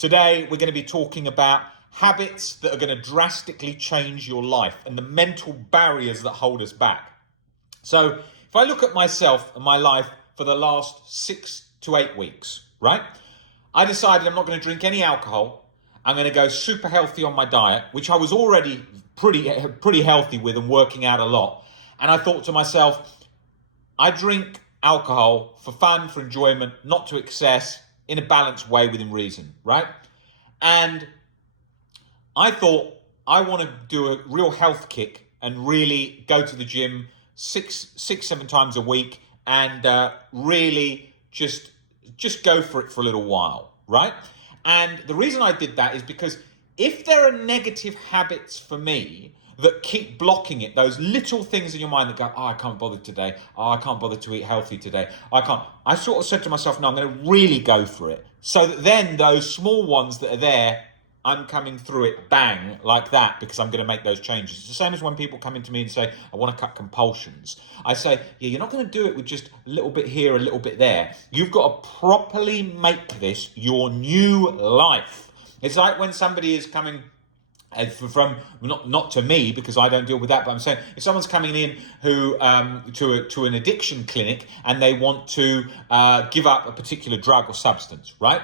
Today, we're going to be talking about habits that are going to drastically change your life and the mental barriers that hold us back. So, if I look at myself and my life for the last 6 to 8 weeks, right? I decided I'm not going to drink any alcohol. I'm going to go super healthy on my diet, which I was already pretty healthy with and working out a lot. And I thought to myself, I drink alcohol for fun, for enjoyment, not to excess, in a balanced way within reason, right? And I thought I want to do a real health kick and really go to the gym six, 7 times a week and really just go for it for a little while, right? And the reason I did that is because if there are negative habits for me that keep blocking it, those little things in your mind that go, oh, I can't bother today. Oh, I can't bother to eat healthy today. I can't. I sort of said to myself, no, I'm going to really go for it. So that then those small ones that are there, I'm coming through it bang like that because I'm going to make those changes. It's the same as when people come into me and say, I want to cut compulsions. I say, yeah, you're not going to do it with just a little bit here, a little bit there. You've got to properly make this your new life. It's like when somebody is coming from not to me because I don't deal with that, but I'm saying if someone's coming in who to an addiction clinic and they want to give up a particular drug or substance, right?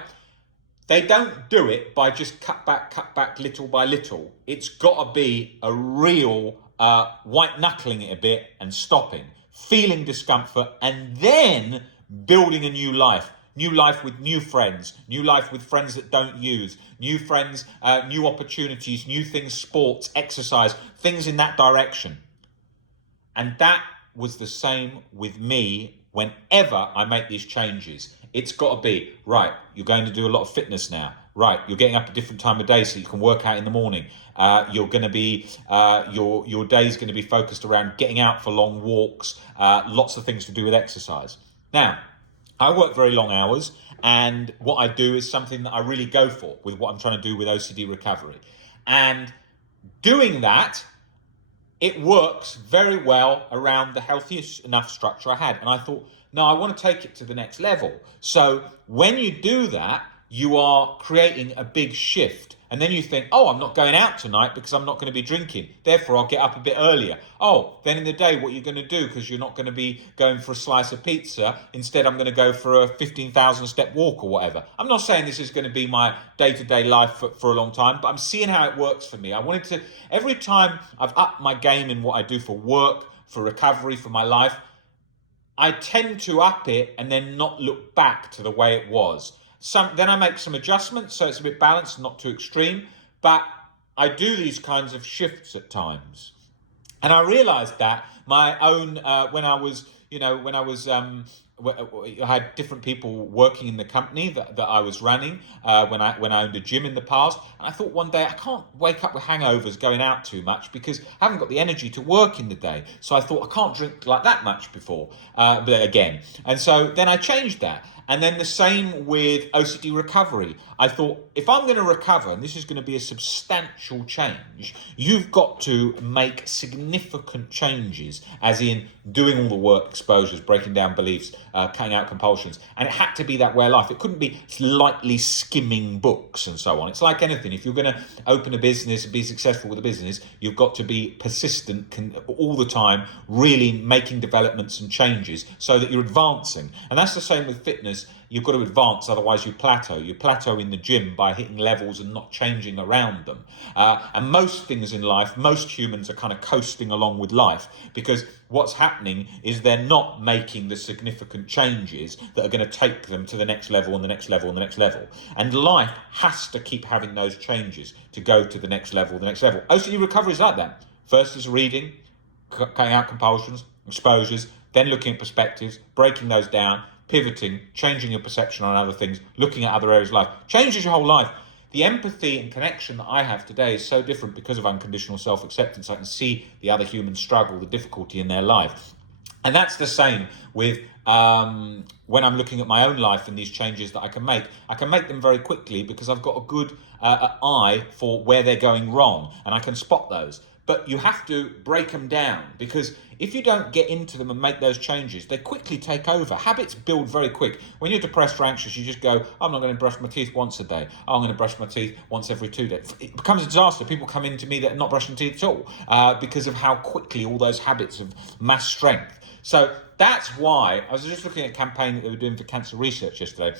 They don't do it by just cut back little by little. It's got to be a real white knuckling it a bit and stopping, feeling discomfort, and then building a new life. New life with new friends, new life with friends that don't use, new friends, new opportunities, new things, sports, exercise, things in that direction. And that was the same with me whenever I make these changes. It's got to be, right, you're going to do a lot of fitness now. Right, you're getting up a different time of day so you can work out in the morning. You're going to be, your day's going to be focused around getting out for long walks, lots of things to do with exercise. Now, I work very long hours, and what I do is something that I really go for with what I'm trying to do with OCD recovery. And doing that, it works very well around the healthiest enough structure I had. And I thought, no, I want to take it to the next level. So when you do that, you are creating a big shift. And then you think, oh, I'm not going out tonight because I'm not going to be drinking. Therefore, I'll get up a bit earlier. Oh, then in the day, what you're going to do, because you're not going to be going for a slice of pizza. Instead, I'm going to go for a 15,000 step walk or whatever. I'm not saying this is going to be my day-to-day life for a long time, but I'm seeing how it works for me. I wanted to, every time I've upped my game in what I do for work, for recovery, for my life, I tend to up it and then not look back to the way it was. Then I make some adjustments so it's a bit balanced, not too extreme. But I do these kinds of shifts at times, and I realised that my own when I had different people working in the company that I was running when I owned a gym in the past. And I thought one day I can't wake up with hangovers going out too much because I haven't got the energy to work in the day. So I thought I can't drink like that much again. And so then I changed that. And then the same with OCD recovery. I thought, if I'm going to recover, and this is going to be a substantial change, you've got to make significant changes, as in doing all the work, exposures, breaking down beliefs, cutting out compulsions. And it had to be that way of life. It couldn't be lightly skimming books and so on. It's like anything. If you're going to open a business and be successful with a business, you've got to be persistent all the time, really making developments and changes so that you're advancing. And that's the same with fitness. You've got to advance, otherwise you plateau. You plateau in the gym by hitting levels and not changing around them. And most things in life, most humans are kind of coasting along with life because what's happening is they're not making the significant changes that are going to take them to the next level and the next level and the next level. And life has to keep having those changes to go to the next level, the next level. OCD recovery is like that. First is reading, cutting out compulsions, exposures, then looking at perspectives, breaking those down, pivoting, changing your perception on other things, looking at other areas of life, changes your whole life. The empathy and connection that I have today is so different because of unconditional self-acceptance. I can see the other humans struggle, the difficulty in their life. And that's the same with when I'm looking at my own life and these changes that I can make. I can make them very quickly because I've got a good eye for where they're going wrong and I can spot those. But you have to break them down, because if you don't get into them and make those changes, they quickly take over. Habits build very quick. When you're depressed or anxious, you just go, I'm not going to brush my teeth once a day. Oh, I'm going to brush my teeth once every 2 days. It becomes a disaster. People come into me that are not brushing teeth at all because of how quickly all those habits of mass strength. So that's why I was just looking at a campaign that they were doing for cancer research yesterday.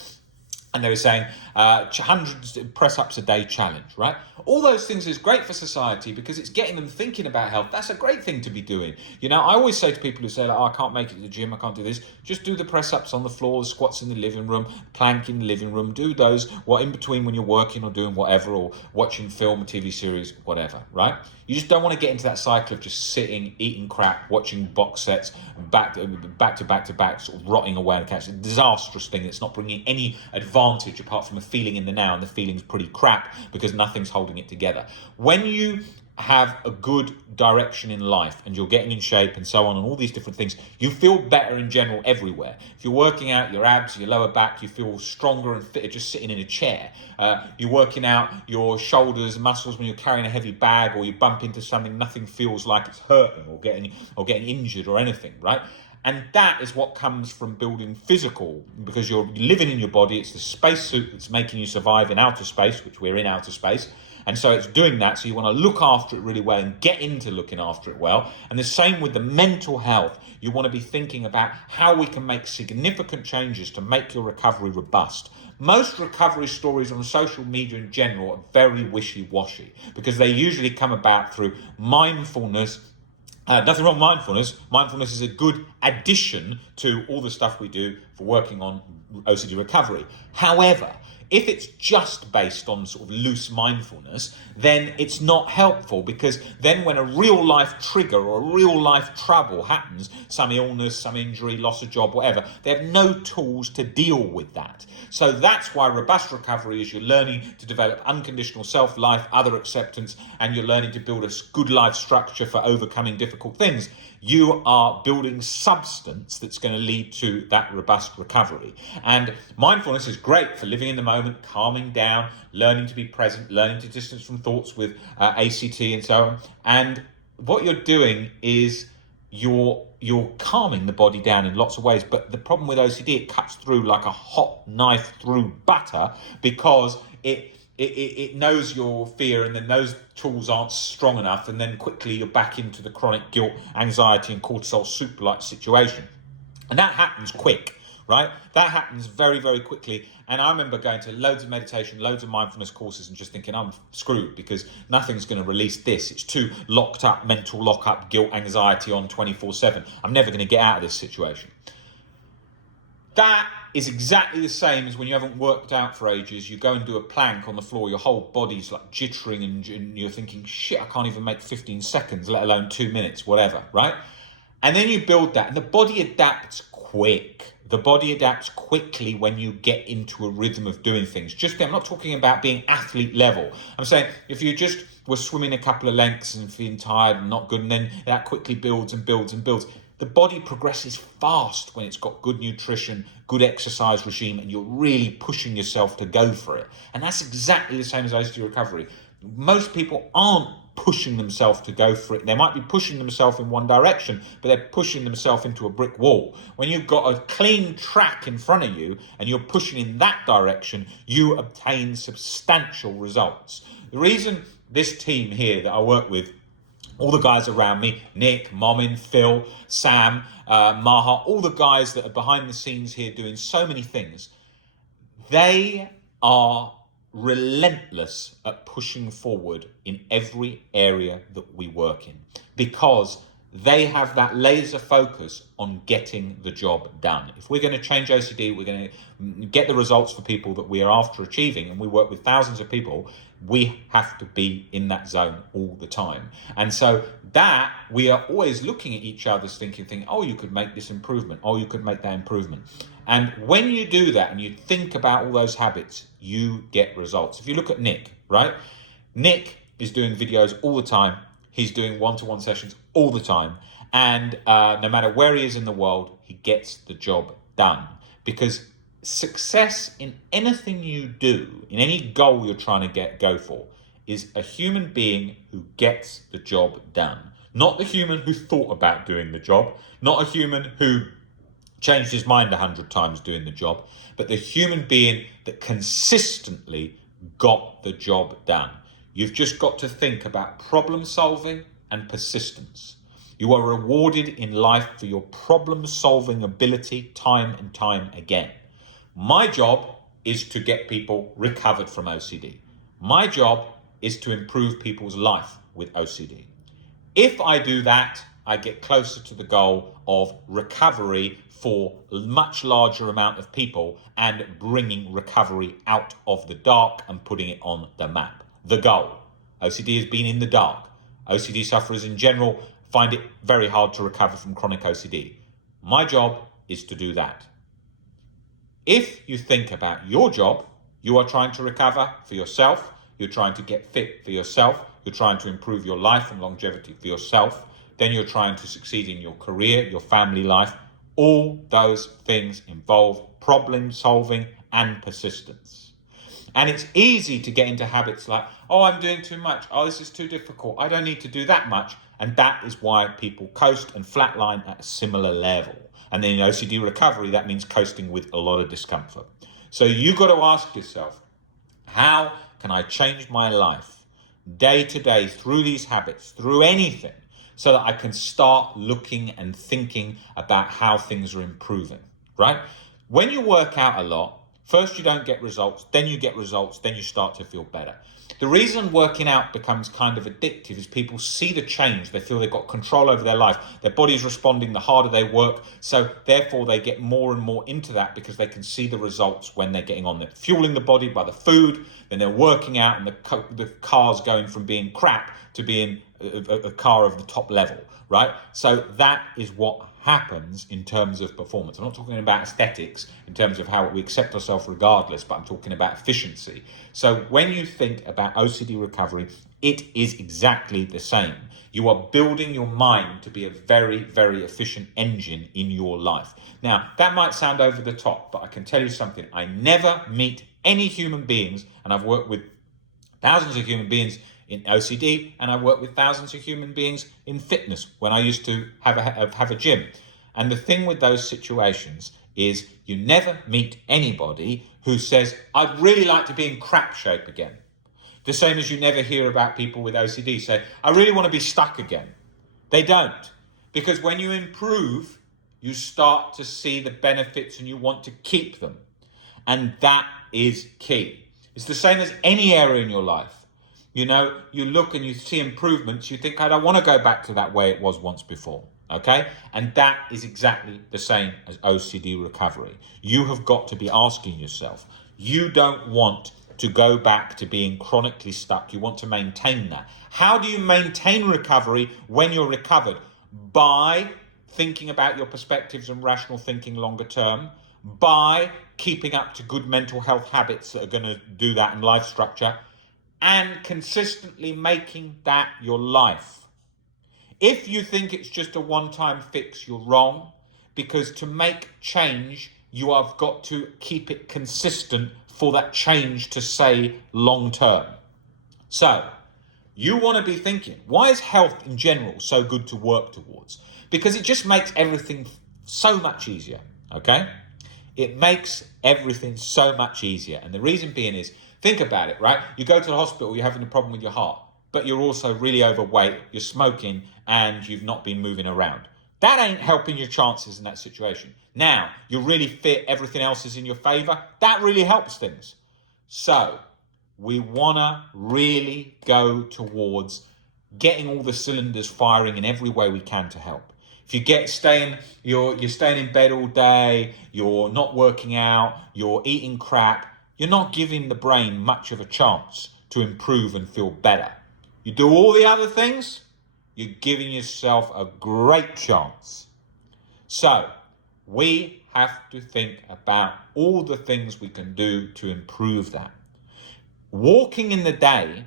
And they were saying 100 press-ups a day challenge, right? All those things is great for society because it's getting them thinking about health. That's a great thing to be doing. You know, I always say to people who say, like, oh, I can't make it to the gym, I can't do this. Just do the press-ups on the floor, the squats in the living room, plank in the living room. Do those in between when you're working or doing whatever, or watching film, a TV series, whatever, right? You just don't want to get into that cycle of just sitting, eating crap, watching box sets, back to back, sort of rotting away on the couch. It's a disastrous thing. It's not bringing any advantage apart from a feeling in the now, and the feeling's pretty crap because nothing's holding it together. When you have a good direction in life and you're getting in shape and so on and all these different things, you feel better in general everywhere. If you're working out your abs, your lower back, you feel stronger and fitter just sitting in a chair. You're working out your shoulders, muscles when you're carrying a heavy bag, or you bump into something, nothing feels like it's hurting or getting injured or anything, right? And that is what comes from building physical, because you're living in your body. It's the spacesuit that's making you survive in outer space, which we're in outer space. And so it's doing that. So you want to look after it really well and get into looking after it well. And the same with the mental health. You want to be thinking about how we can make significant changes to make your recovery robust. Most recovery stories on social media in general are very wishy-washy because they usually come about through mindfulness. Nothing wrong with mindfulness. Mindfulness is a good addition to all the stuff we do for working on OCD recovery. However, if it's just based on sort of loose mindfulness, then it's not helpful, because then when a real life trigger or a real life trouble happens, some illness, some injury, loss of job, whatever, they have no tools to deal with that. So that's why robust recovery is you're learning to develop unconditional self-life, other acceptance, and you're learning to build a good life structure for overcoming difficult things. You are building substance that's going to lead to that robust recovery. And mindfulness is great for living in the moment, calming down, learning to be present, learning to distance from thoughts with ACT and so on. And what you're doing is you're calming the body down in lots of ways. But the problem with OCD, it cuts through like a hot knife through butter, because it knows your fear, and then those tools aren't strong enough, and then quickly you're back into the chronic guilt, anxiety and cortisol soup-like situation. And that happens quick, right? That happens very, very quickly. And I remember going to loads of meditation, loads of mindfulness courses, and just thinking, I'm screwed because nothing's going to release this. It's too locked up, mental lock-up, guilt, anxiety on 24/7. I'm never going to get out of this situation. That is exactly the same as when you haven't worked out for ages. You go and do a plank on the floor, your whole body's like jittering, and you're thinking, shit, I can't even make 15 seconds, let alone 2 minutes, whatever, right? And then you build that, and the body adapts quick. The body adapts quickly when you get into a rhythm of doing things. I'm not talking about being athlete level. I'm saying if you just were swimming a couple of lengths and feeling tired and not good, and then that quickly builds and builds and builds. The body progresses fast when it's got good nutrition, good exercise regime, and you're really pushing yourself to go for it. And that's exactly the same as OCD recovery. Most people aren't pushing themselves to go for it. They might be pushing themselves in one direction, but they're pushing themselves into a brick wall. When you've got a clean track in front of you and you're pushing in that direction, you obtain substantial results. The reason this team here that I work with, all the guys around me, Nick, Momin, Phil, Sam, Maha, all the guys that are behind the scenes here doing so many things, they are relentless at pushing forward in every area that we work in, because they have that laser focus on getting the job done. If we're going to change OCD, we're going to get the results for people that we are after achieving, and we work with thousands of people, we have to be in that zone all the time. And so that we are always looking at each other's thinking, oh, you could make this improvement. Oh, you could make that improvement. And when you do that and you think about all those habits, you get results. If you look at Nick, right? Nick is doing videos all the time. He's doing one-to-one sessions all the time. And no matter where he is in the world, he gets the job done. Because success in anything you do, in any goal you're trying to go for, is a human being who gets the job done. Not the human who thought about doing the job, not a human who changed his mind 100 times doing the job, but the human being that consistently got the job done. You've just got to think about problem solving and persistence. You are rewarded in life for your problem solving ability time and time again. My job is to get people recovered from OCD. My job is to improve people's life with OCD. If I do that, I get closer to the goal of recovery for a much larger amount of people and bringing recovery out of the dark and putting it on the map. The goal. OCD has been in the dark. OCD sufferers in general find it very hard to recover from chronic OCD. My job is to do that. If you think about your job, you are trying to recover for yourself, you're trying to get fit for yourself, you're trying to improve your life and longevity for yourself, then you're trying to succeed in your career, your family life. All those things involve problem solving and persistence. And it's easy to get into habits like, oh, I'm doing too much. Oh, this is too difficult. I don't need to do that much. And that is why people coast and flatline at a similar level. And then in OCD recovery, that means coasting with a lot of discomfort. So you've got to ask yourself, how can I change my life day to day through these habits, through anything, so that I can start looking and thinking about how things are improving, right? When you work out a lot, first you don't get results, then you get results, then you start to feel better. The reason working out becomes kind of addictive is people see the change. They feel they've got control over their life. Their body's responding the harder they work. So therefore they get more and more into that because they can see the results when they're getting on. They're fueling the body by the food, then they're working out, and the car's going from being crap to being a car of the top level, right? So that is what happens in terms of performance. I'm not talking about aesthetics in terms of how we accept ourselves regardless, but I'm talking about efficiency. So when you think about OCD recovery, it is exactly the same. You are building your mind to be a very, very efficient engine in your life. Now, that might sound over the top, but I can tell you something. I never meet any human beings, and I've worked with thousands of human beings in OCD, and I work with thousands of human beings in fitness when I used to have a gym. And the thing with those situations is you never meet anybody who says, I'd really like to be in crap shape again. The same as you never hear about people with OCD say, I really want to be stuck again. They don't. Because when you improve, you start to see the benefits and you want to keep them. And that is key. It's the same as any area in your life. You know, you look and you see improvements, you think, I don't want to go back to that way it was once before, okay? And that is exactly the same as OCD recovery. You have got to be asking yourself, you don't want to go back to being chronically stuck. You want to maintain that. How do you maintain recovery when you're recovered? By thinking about your perspectives and rational thinking longer term, by keeping up to good mental health habits that are going to do that and life structure, and consistently making that your life. If you think it's just a one-time fix, you're wrong, because to make change, you have got to keep it consistent for that change to stay long-term. So, you want to be thinking, why is health in general so good to work towards? Because it just makes everything so much easier, okay? It makes everything so much easier. And the reason being is, think about it, right? You go to the hospital, you're having a problem with your heart, but you're also really overweight, you're smoking, and you've not been moving around. That ain't helping your chances in that situation. Now, you're really fit, everything else is in your favor. That really helps things. So, we want to really go towards getting all the cylinders firing in every way we can to help. If you're staying in bed all day, you're not working out, you're eating crap, you're not giving the brain much of a chance to improve and feel better. You do all the other things, you're giving yourself a great chance. So, we have to think about all the things we can do to improve that. Walking in the day,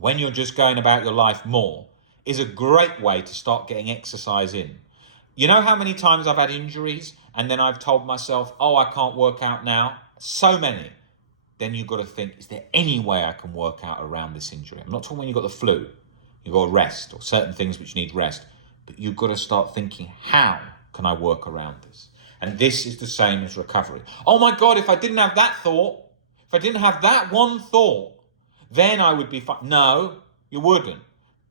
when you're just going about your life more, is a great way to start getting exercise in. You know how many times I've had injuries and then I've told myself, oh, I can't work out now? So many. then you've got to think, is there any way I can work out around this injury? I'm not talking when you've got the flu, you've got to rest, or certain things which need rest, but you've got to start thinking, how can I work around this? And this is the same as recovery. Oh my God, if I didn't have that thought, if I didn't have that one thought, then I would be fine. No, you wouldn't.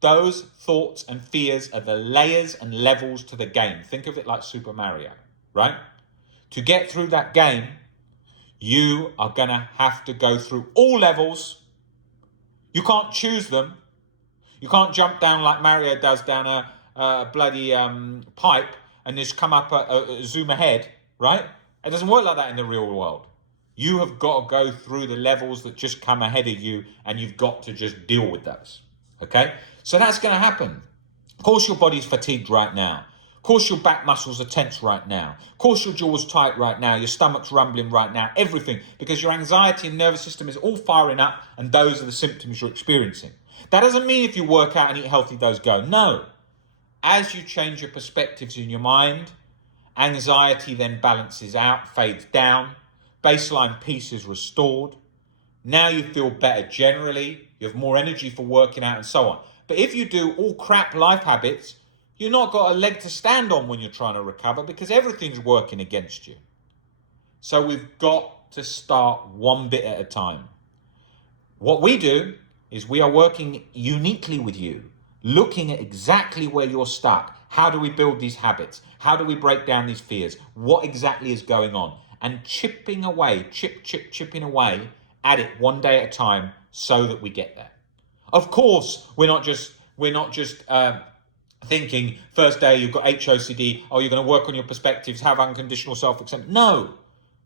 Those thoughts and fears are the layers and levels to the game. Think of it like Super Mario, right? To get through that game, you are going to have to go through all levels. You can't choose them. You can't jump down like Mario does down a bloody pipe and just come up zoom ahead, right? It doesn't work like that in the real world. You have got to go through the levels that just come ahead of you, and you've got to just deal with those, okay? So that's going to happen. Of course your body's fatigued right now. Of course your back muscles are tense right now. Of course your jaw's tight right now. Your stomach's rumbling right now. Everything. Because your anxiety and nervous system is all firing up, and those are the symptoms you're experiencing. That doesn't mean if you work out and eat healthy, those go. No. As you change your perspectives in your mind, anxiety then balances out, fades down. Baseline peace is restored. Now you feel better generally. You have more energy for working out and so on. But if you do all crap life habits, you've not got a leg to stand on when you're trying to recover, because everything's working against you. So we've got to start one bit at a time. What we do is we are working uniquely with you, looking at exactly where you're stuck. How do we build these habits? How do we break down these fears? What exactly is going on? And chipping away, chipping away at it one day at a time so that we get there. Of course, we're not just thinking first day you've got HOCD, oh, you're going to work on your perspectives, have unconditional self-acceptance. No,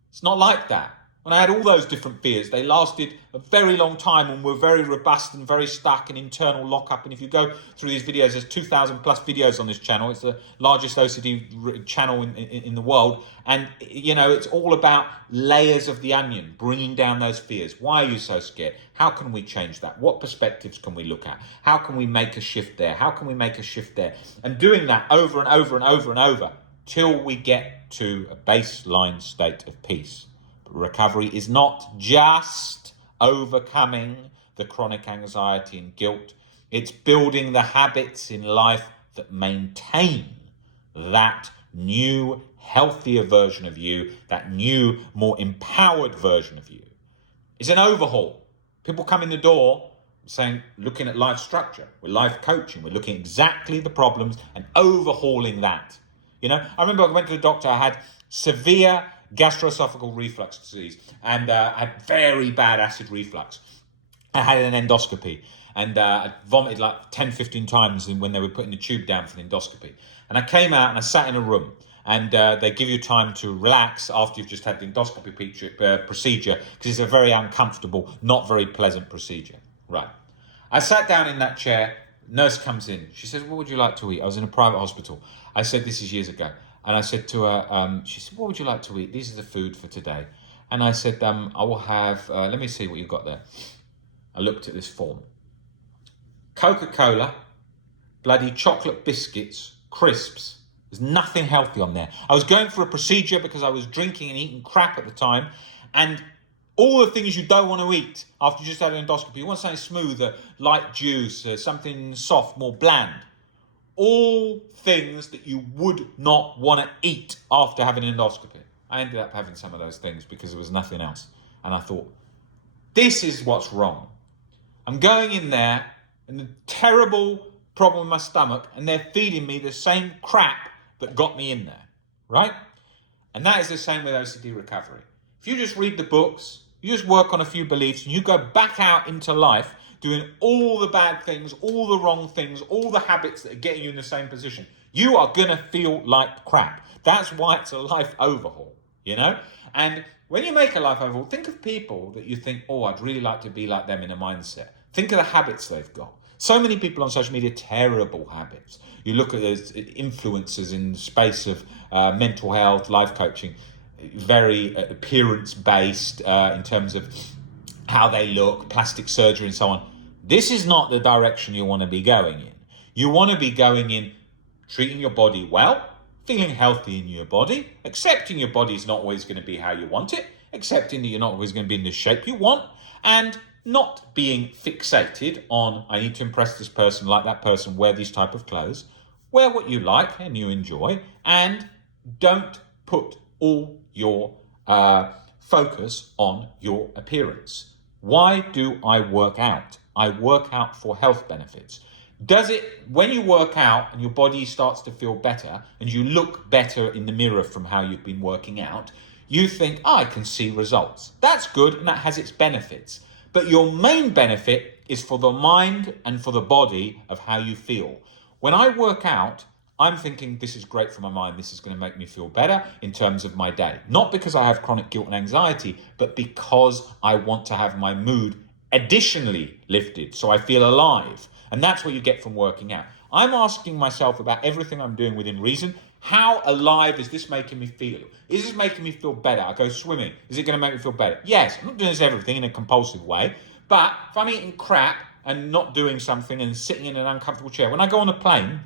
it's not like that. When I had all those different fears, they lasted a very long time and were very robust and very stuck in internal lockup. And if you go through these videos, there's 2,000 plus videos on this channel. It's the largest OCD channel in the world. And, you know, it's all about layers of the onion, bringing down those fears. Why are you so scared? How can we change that? What perspectives can we look at? How can we make a shift there? How can we make a shift there? And doing that over and over and over and over till we get to a baseline state of peace. Recovery is not just overcoming the chronic anxiety and guilt. It's building the habits in life that maintain that new, healthier version of you, that new, more empowered version of you. It's an overhaul. People come in the door saying, looking at life structure, we're life coaching, we're looking at exactly the problems and overhauling that. You know, I remember I went to the doctor, I had severe gastroesophageal reflux disease, and I had very bad acid reflux. I had an endoscopy, and I vomited like 10, 15 times when they were putting the tube down for the endoscopy. And I came out and I sat in a room, and they give you time to relax after you've just had the endoscopy procedure, because it's a very uncomfortable, not very pleasant procedure. Right. I sat down in that chair, nurse comes in. She says, what would you like to eat? I was in a private hospital. I said, this is years ago. And I said to her, she said, what would you like to eat? This is the food for today. And I said, I will have, let me see what you've got there. I looked at this form. Coca-Cola, bloody chocolate biscuits, crisps. There's nothing healthy on there. I was going for a procedure because I was drinking and eating crap at the time. And all the things you don't want to eat after you just had an endoscopy. You want something smoother, light juice, something soft, more bland. All things that you would not want to eat after having an endoscopy. I ended up having some of those things because there was nothing else. And I thought, this is what's wrong. I'm going in there and the terrible problem with my stomach, and they're feeding me the same crap that got me in there, right? And that is the same with OCD recovery. If you just read the books, you just work on a few beliefs, and you go back out into life doing all the bad things, all the wrong things, all the habits that are getting you in the same position, you are going to feel like crap. That's why it's a life overhaul, you know? And when you make a life overhaul, think of people that you think, oh, I'd really like to be like them in a mindset. Think of the habits they've got. So many people on social media, terrible habits. You look at those influencers in the space of mental health, life coaching, very appearance-based in terms of how they look, plastic surgery and so on. This is not the direction you want to be going in. You want to be going in treating your body well, feeling healthy in your body, accepting your body is not always going to be how you want it, accepting that you're not always going to be in the shape you want, and not being fixated on, I need to impress this person, like that person, wear these type of clothes. Wear what you like and you enjoy, and don't put all your focus on your appearance. Why do I work out? I work out for health benefits. Does it, when you work out and your body starts to feel better and you look better in the mirror from how you've been working out, you think, I can see results. That's good and that has its benefits. But your main benefit is for the mind and for the body of how you feel. When I work out, I'm thinking this is great for my mind. This is going to make me feel better in terms of my day. Not because I have chronic guilt and anxiety, but because I want to have my mood additionally lifted so I feel alive. And that's what you get from working out. I'm asking myself about everything I'm doing within reason. How alive is this making me feel? Is this making me feel better? I go swimming. Is it going to make me feel better? Yes. I'm not doing this everything in a compulsive way. But if I'm eating crap and not doing something and sitting in an uncomfortable chair, when I go on a plane,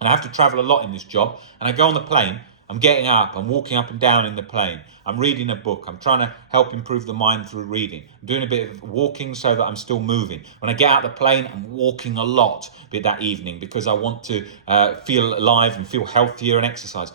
and I have to travel a lot in this job, and I go on the plane, I'm getting up, I'm walking up and down in the plane, I'm reading a book, I'm trying to help improve the mind through reading, I'm doing a bit of walking so that I'm still moving. When I get out of the plane, I'm walking a lot that evening because I want to feel alive and feel healthier and exercise.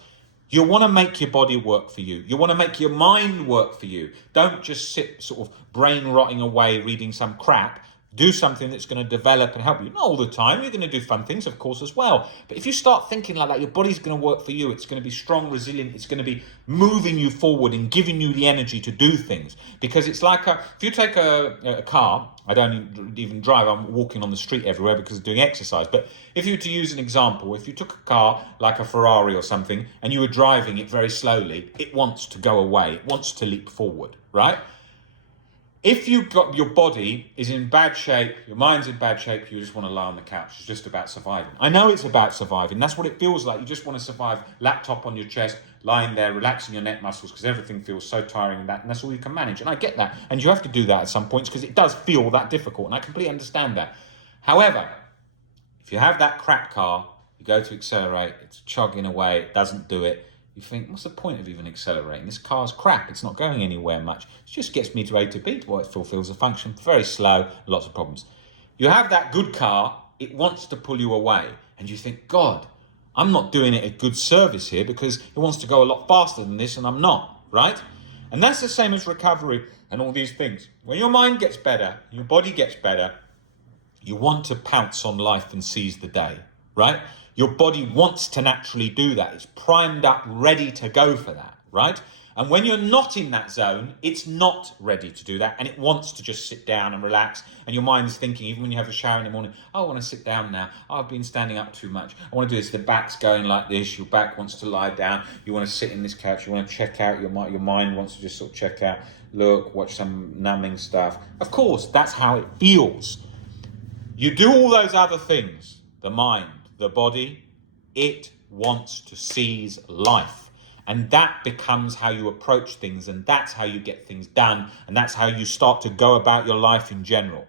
You want to make your body work for you. You want to make your mind work for you. Don't just sit sort of brain rotting away reading some crap. Do something that's going to develop and help you. Not all the time. You're going to do fun things, of course, as well. But if you start thinking like that, your body's going to work for you. It's going to be strong, resilient. It's going to be moving you forward and giving you the energy to do things. Because it's like if you take a car, I don't even drive. I'm walking on the street everywhere because of doing exercise. But if you were to use an example, if you took a car like a Ferrari or something and you were driving it very slowly, it wants to go away. It wants to leap forward, right? If you've got your body is in bad shape, your mind's in bad shape, you just want to lie on the couch. It's just about surviving. I know it's about surviving. That's what it feels like. You just want to survive. Laptop on your chest, lying there, relaxing your neck muscles because everything feels so tiring and that's all you can manage. And I get that. And you have to do that at some points because it does feel that difficult. And I completely understand that. However, if you have that crap car, you go to accelerate, it's chugging away, it doesn't do it. You think, what's the point of even accelerating? This car's crap. It's not going anywhere much. It just gets me to A to B. Well, it fulfills a function. Very slow, lots of problems. You have that good car, it wants to pull you away. And you think, God, I'm not doing it a good service here because it wants to go a lot faster than this and I'm not, right? And that's the same as recovery and all these things. When your mind gets better, your body gets better, you want to pounce on life and seize the day, right? Your body wants to naturally do that. It's primed up, ready to go for that, right? And when you're not in that zone, it's not ready to do that. And it wants to just sit down and relax. And your mind's thinking, even when you have a shower in the morning, oh, I want to sit down now. Oh, I've been standing up too much. I want to do this. The back's going like this. Your back wants to lie down. You want to sit in this couch. You want to check out. Your mind wants to just sort of check out, look, watch some numbing stuff. Of course, that's how it feels. You do all those other things, the mind, the body, it wants to seize life. And that becomes how you approach things, and that's how you get things done, and that's how you start to go about your life in general.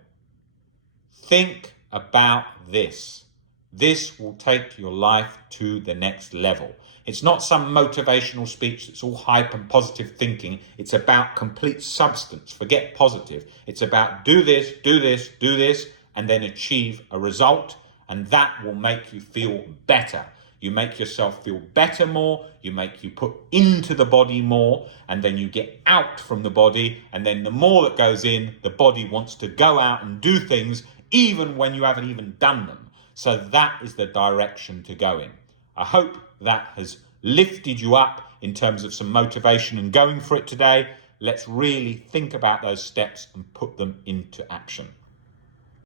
Think about this. This will take your life to the next level. It's not some motivational speech that's all hype and positive thinking. It's about complete substance. Forget positive. It's about do this, do this, do this, and then achieve a result. And that will make you feel better. You make yourself feel better more. You put into the body more. And then you get out from the body. And then the more that goes in, the body wants to go out and do things even when you haven't even done them. So that is the direction to go in. I hope that has lifted you up in terms of some motivation and going for it today. Let's really think about those steps and put them into action.